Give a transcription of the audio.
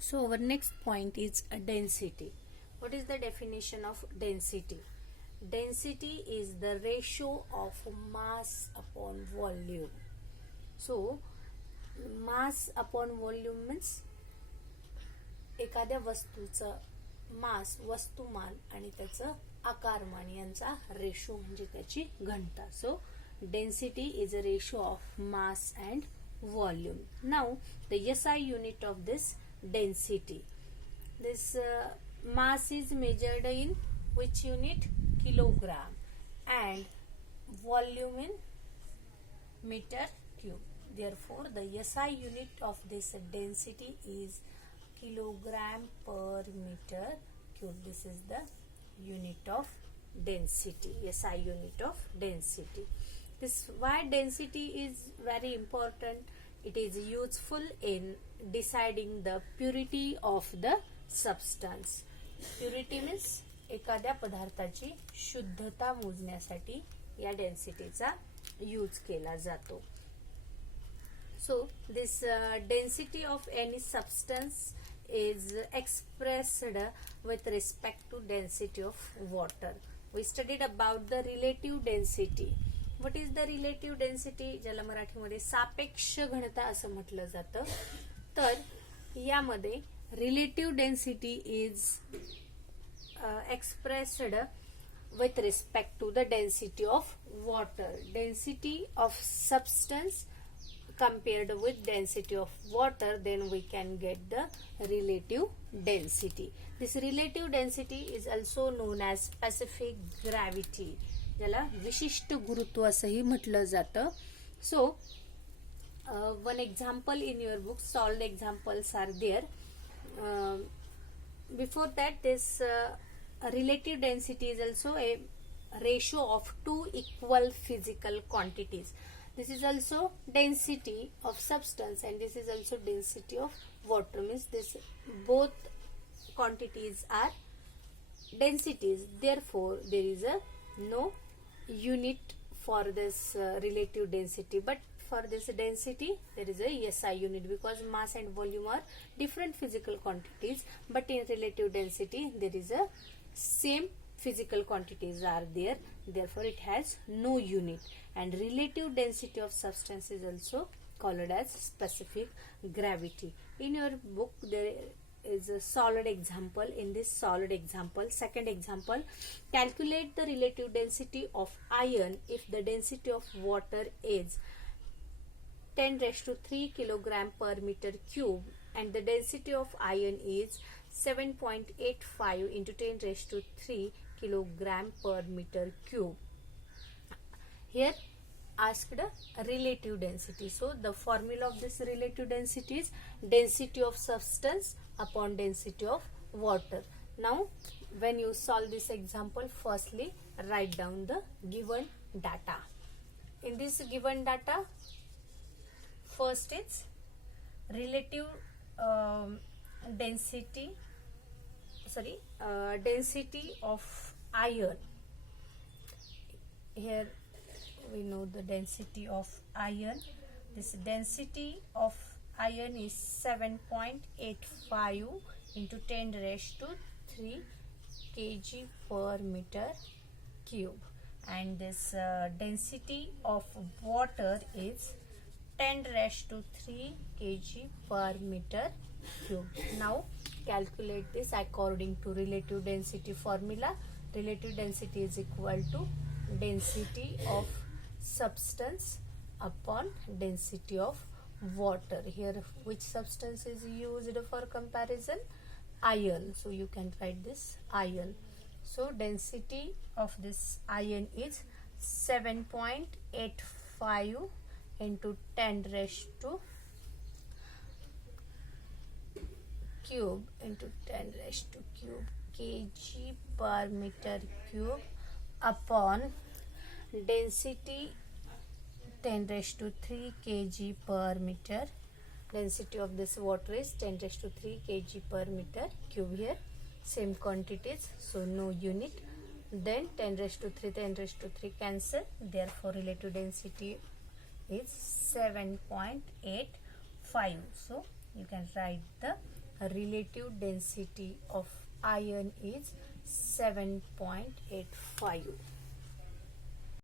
So our next point is density. What is the definition of density? Density is the ratio of mass upon volume. So mass upon volume means एखाद्या वस्तूचं मास, वस्तुमान आणि त्याचं आकारमान यांचा ratio म्हणजे त्याची घनता. So density is a ratio of mass and volume. Now the SI unit of this density. This mass is measured in which unit? Kilogram, and volume in meter cube. Therefore the SI unit of this density is kilogram per meter cube. This is the unit of density, SI unit of density. This why density is very important. It is useful in deciding the purity of the substance. Purity means एखाद्या पदार्थाची शुद्धता मोजण्यासाठी या डेन्सिटीचा use केला जातो. So this density of any substance is expressed with respect to density of water. We studied about the relative density. What is the relative density? ज्याला मराठीमध्ये सापेक्ष घनता असं म्हटलं जातं. तर यामध्ये relative density is expressed with respect to the density of water. Density of substance compared with density of water, then we can get the relative density. This relative density is also known as specific gravity. ज्याला विशिष्ट गुरुत्व असंही म्हटलं जातं. So one example in your book, solved examples are there. Before that this relative density is also a ratio of two equal physical quantities. This is also density of substance and this is also density of water. Means this both quantities are densities. Therefore, there is a no unit for this relative density. But for this density, there is a SI unit because mass and volume are different physical quantities. But in relative density, there is a same physical quantities are there. Therefore, it has no unit. And relative density of substance is also called as specific gravity. In your book, there is a solid example. In this solid example, second example, calculate the relative density of iron if the density of water is 10 raised to 3 kilogram per meter cube and the density of iron is 7.85 into 10 raised to 3 kilogram per meter cube. Here asked relative density. So the formula of this relative density is density of substance upon density of water. Now when you solve this example, firstly write down the given data. In this given data, first is relative density of iron. Here we know the density of iron. This density of iron is 7.85 into 10 raised to 3 kg per meter cube. And this density of water is 10 raised to 3 kg per meter cube. Now calculate this according to relative density formula. Relative density is equal to density of substance upon density of water. Here which substance is used for comparison? Iron. So you can write this iron. So density of this iron is 7.85 into 10 raised to cube into 10 raised to cube kg per meter cube upon density 10 raised to 3 kg per meter. Density of this water is 10 raised to 3 kg per meter cube. Here same quantities, so no unit. Then 10 raised to 3, 10 raised to 3 cancel. Therefore relative density is 7.85. So you can write the relative density of iron is 7.85.